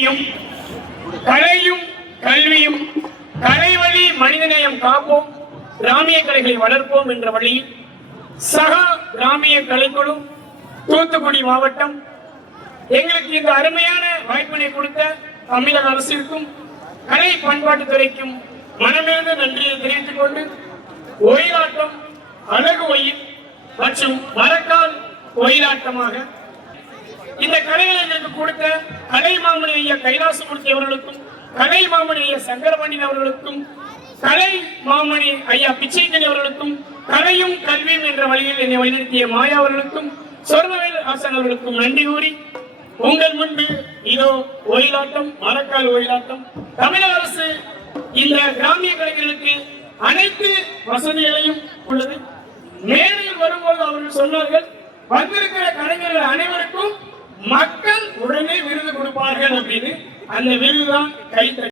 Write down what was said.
நீதியும் கலையும் கல்வியும் கலைவழி மனிதநேயம் காப்போம், கிராமிய கலைகளை வளர்ப்போம் என்ற வழியில் சகா கிராமிய கலைக்குழு தூத்துக்குடி மாவட்டம் எங்களுக்கு இந்த அருமையான வாய்ப்பினை கொடுத்த தமிழக அரசிற்கும் கலை பண்பாட்டுத்துறைக்கும் மனமிருந்த நன்றியை தெரிவித்துக் கொண்டு ஒயிலாட்டம், அழகு ஒயில் மற்றும் மரக்கால் ஒயிலாட்டமாக இந்த கலைகளை எங்களுக்கு கொடுத்த கலை மாமணி ஐயா கைலாசமூர்த்தி அவர்களுக்கும், கலை மாமணி ஐயா சங்கரபாண்டியன் அவர்களுக்கும், கலை மாமணி ஐயா பிச்சைக்கனி அவர்களுக்கும், கலையும் கல்வியும் என்ற வழியில் என்னை வழிநடத்திய மாயா அவர்களுக்கும், சொர்ணவேல் ஆசன் அவர்களுக்கும் நன்றி கூறி உங்கள் முன்பு இதோ ஒயிலாட்டம், மரக்கால் ஒயிலாட்டம். தமிழக அரசு இந்த கிராமிய கலைஞர்களுக்கு அனைத்து வசதிகளையும் உள்ளது. மேடையில் வரும்போது அவர்கள் சொன்னார்கள், வந்திருக்கிற கலைஞர்கள் அனைவருக்கும் மக்கள் உடனே விருது கொடுப்பார்கள் அப்படின்னு. அந்த விருதுதான் கைத்தறி.